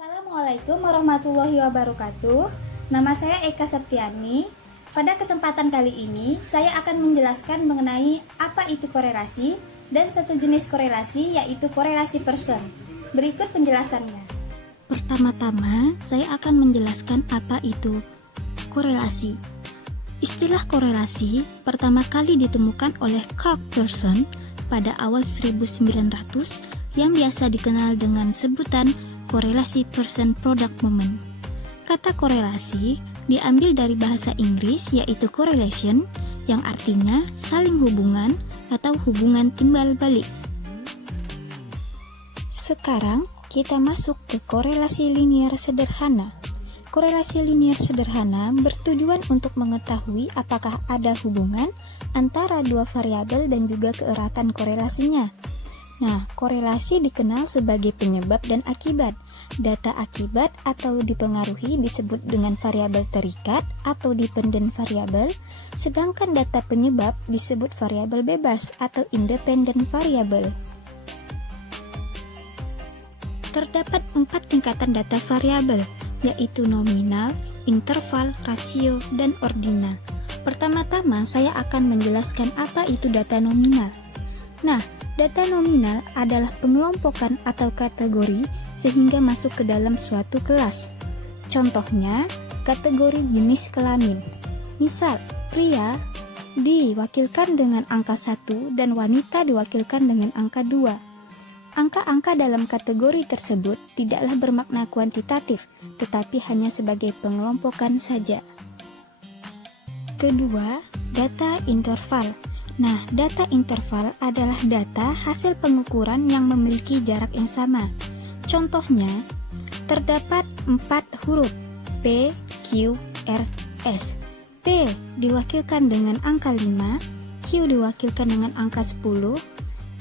Assalamualaikum warahmatullahi wabarakatuh. Nama saya Eka Septiani. Pada kesempatan kali ini, saya akan menjelaskan mengenai apa itu korelasi dan satu jenis korelasi, yaitu korelasi Pearson. Berikut penjelasannya. Pertama-tama, saya akan menjelaskan apa itu korelasi. Istilah korelasi pertama kali ditemukan oleh Karl Pearson pada awal 1900 yang biasa dikenal dengan sebutan korelasi Pearson Product Moment. Kata korelasi diambil dari bahasa Inggris yaitu correlation yang artinya saling hubungan atau hubungan timbal balik. Sekarang kita masuk ke korelasi linier sederhana. Korelasi linier sederhana bertujuan untuk mengetahui apakah ada hubungan antara dua variabel dan juga keeratan korelasinya. Nah, korelasi dikenal sebagai penyebab dan akibat. Data akibat atau dipengaruhi disebut dengan variabel terikat atau dependent variabel, sedangkan data penyebab disebut variabel bebas atau independent variabel. Terdapat 4 tingkatan data variabel, yaitu nominal, interval, rasio, dan ordinal. Pertama-tama saya akan menjelaskan apa itu data nominal. Nah, data nominal adalah pengelompokan atau kategori sehingga masuk ke dalam suatu kelas. Contohnya, kategori jenis kelamin. Misal, pria diwakilkan dengan angka 1 dan wanita diwakilkan dengan angka 2. Angka-angka dalam kategori tersebut tidaklah bermakna kuantitatif, tetapi hanya sebagai pengelompokan saja. Kedua, data interval. Nah, data interval adalah data hasil pengukuran yang memiliki jarak yang sama. Contohnya, terdapat 4 huruf P, Q, R, S. P diwakilkan dengan angka 5, Q diwakilkan dengan angka 10,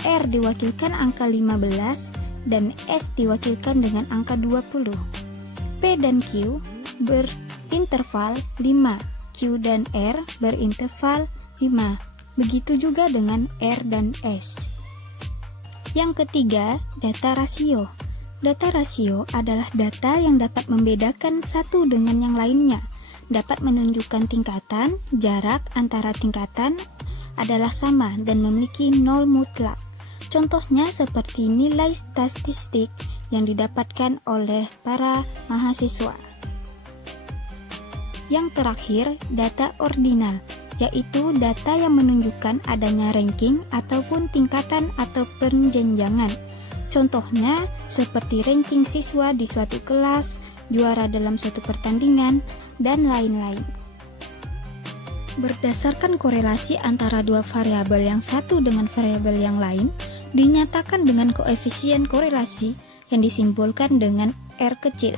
R diwakilkan angka 15, dan S diwakilkan dengan angka 20. P dan Q berinterval 5, Q dan R berinterval 5. Begitu juga dengan R dan S. Yang ketiga, data rasio. Data rasio adalah data yang dapat membedakan satu dengan yang lainnya, dapat menunjukkan tingkatan, jarak antara tingkatan adalah sama dan memiliki nol mutlak. Contohnya seperti nilai statistik yang didapatkan oleh para mahasiswa. Yang terakhir, data ordinal, yaitu data yang menunjukkan adanya ranking ataupun tingkatan atau penjenjangan. Contohnya seperti ranking siswa di suatu kelas, juara dalam suatu pertandingan, dan lain-lain. Berdasarkan korelasi antara dua variabel yang satu dengan variabel yang lain, dinyatakan dengan koefisien korelasi yang disimbolkan dengan R kecil.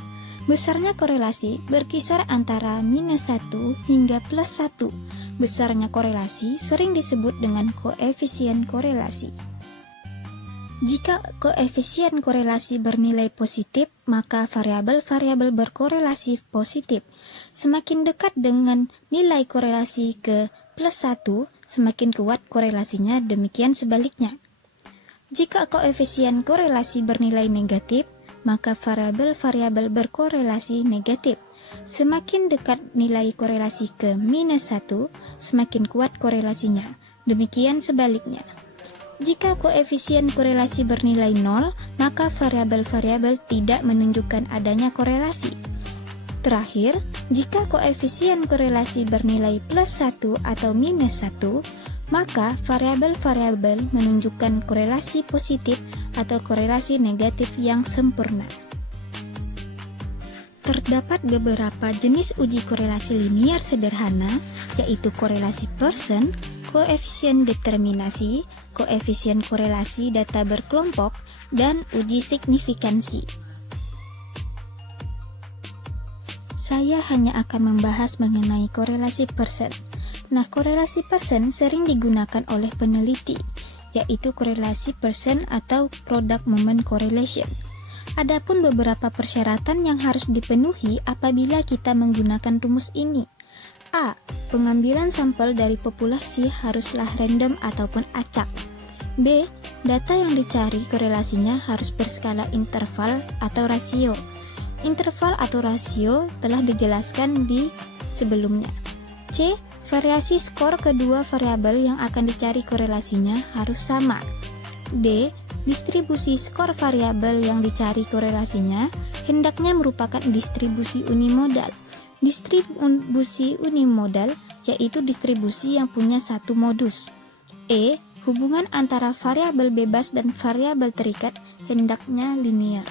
Besarnya korelasi berkisar antara -1 hingga +1. Besarnya korelasi sering disebut dengan koefisien korelasi. Jika koefisien korelasi bernilai positif, maka variabel-variabel berkorelasi positif. Semakin dekat dengan nilai korelasi ke +1, semakin kuat korelasinya, demikian sebaliknya. Jika koefisien korelasi bernilai negatif, maka variabel-variabel berkorelasi negatif. Semakin dekat nilai korelasi ke -1, semakin kuat korelasinya. Demikian sebaliknya. Jika koefisien korelasi bernilai 0, maka variabel-variabel tidak menunjukkan adanya korelasi. Terakhir, jika koefisien korelasi bernilai +1 atau -1, maka variabel-variabel menunjukkan korelasi positif atau korelasi negatif yang sempurna. Terdapat beberapa jenis uji korelasi linier sederhana, yaitu korelasi Pearson, koefisien determinasi, koefisien korelasi data berkelompok, dan uji signifikansi. Saya hanya akan membahas mengenai korelasi Pearson. Nah, korelasi Pearson sering digunakan oleh peneliti, yaitu korelasi Pearson atau Product Moment Correlation. Adapun beberapa persyaratan yang harus dipenuhi apabila kita menggunakan rumus ini. A. Pengambilan sampel dari populasi haruslah random ataupun acak. B. Data yang dicari korelasinya harus berskala interval atau rasio. Interval atau rasio telah dijelaskan di sebelumnya. C. Variasi skor kedua variabel yang akan dicari korelasinya harus sama. D. Distribusi skor variabel yang dicari korelasinya hendaknya merupakan distribusi unimodal. Distribusi unimodal yaitu distribusi yang punya satu modus. E. Hubungan antara variabel bebas dan variabel terikat hendaknya linear.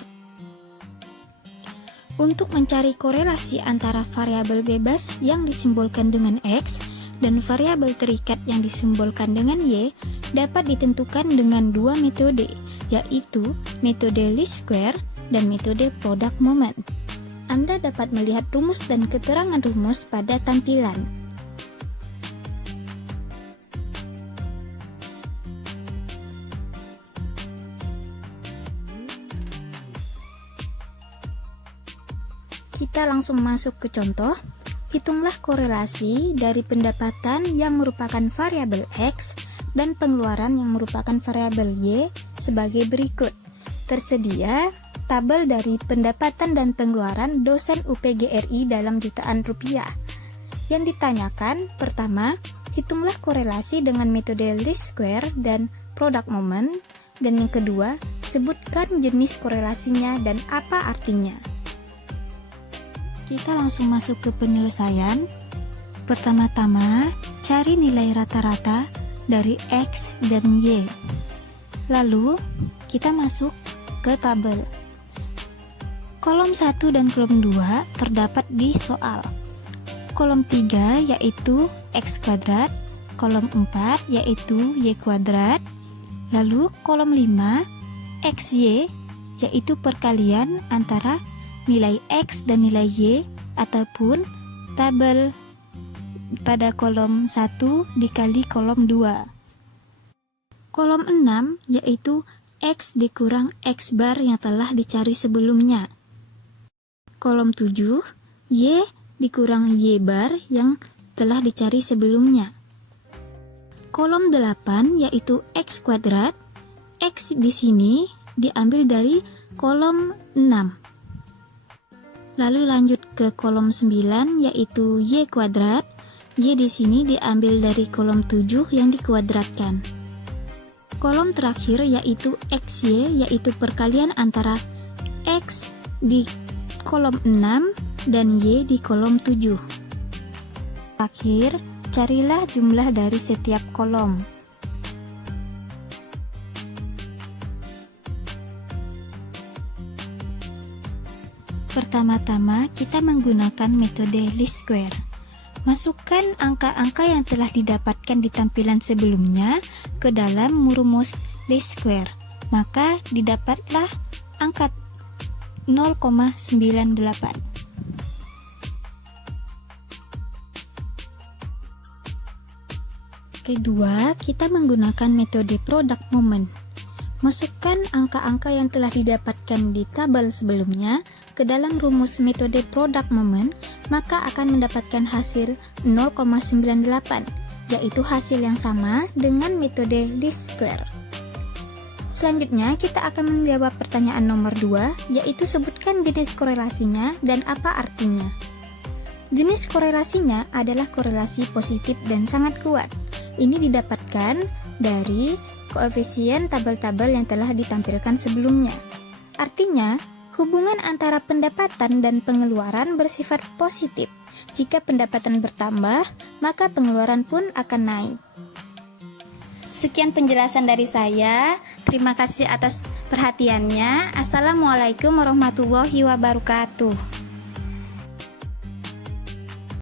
Untuk mencari korelasi antara variabel bebas yang disimbolkan dengan X dan variabel terikat yang disimbolkan dengan Y dapat ditentukan dengan dua metode, yaitu metode least square dan metode product moment. Anda dapat melihat rumus dan keterangan rumus pada tampilan. Kita langsung masuk ke contoh. Hitunglah korelasi dari pendapatan yang merupakan variabel X dan pengeluaran yang merupakan variabel Y sebagai berikut. Tersedia tabel dari pendapatan dan pengeluaran dosen UPGRI dalam jutaan rupiah. Yang ditanyakan, pertama, hitunglah korelasi dengan metode least square dan product moment. Dan yang kedua, sebutkan jenis korelasinya dan apa artinya. Kita langsung masuk ke penyelesaian. Pertama-tama, cari nilai rata-rata dari X dan Y. Lalu, kita masuk ke tabel. Kolom 1 dan kolom 2 terdapat di soal. Kolom 3 yaitu X kuadrat, kolom 4 yaitu Y kuadrat, lalu kolom 5 XY yaitu perkalian antara nilai X dan nilai Y ataupun tabel pada kolom 1 dikali kolom 2. Kolom 6 yaitu X dikurang X bar yang telah dicari sebelumnya. Kolom 7 Y dikurang Y bar yang telah dicari sebelumnya. Kolom 8 yaitu X kuadrat. X di sini diambil dari kolom 6. Lalu lanjut ke kolom 9 yaitu Y kuadrat. Y di sini diambil dari kolom 7 yang dikuadratkan. Kolom terakhir yaitu XY yaitu perkalian antara X di kolom 6 dan Y di kolom 7. Akhir, carilah jumlah dari setiap kolom. Pertama-tama, kita menggunakan metode least square. Masukkan angka-angka yang telah didapatkan di tampilan sebelumnya ke dalam rumus least square. Maka didapatlah angka 0,98. Kedua, kita menggunakan metode product moment. Masukkan angka-angka yang telah didapatkan di tabel sebelumnya ke dalam rumus metode product moment, maka akan mendapatkan hasil 0,98, yaitu hasil yang sama dengan metode least square. Selanjutnya, kita akan menjawab pertanyaan nomor 2, yaitu sebutkan jenis korelasinya dan apa artinya. Jenis korelasinya adalah korelasi positif dan sangat kuat. Ini didapatkan dari koefisien tabel-tabel yang telah ditampilkan sebelumnya. Artinya, hubungan antara pendapatan dan pengeluaran bersifat positif. Jika pendapatan bertambah, maka pengeluaran pun akan naik. Sekian penjelasan dari saya. Terima kasih atas perhatiannya. Assalamualaikum warahmatullahi wabarakatuh.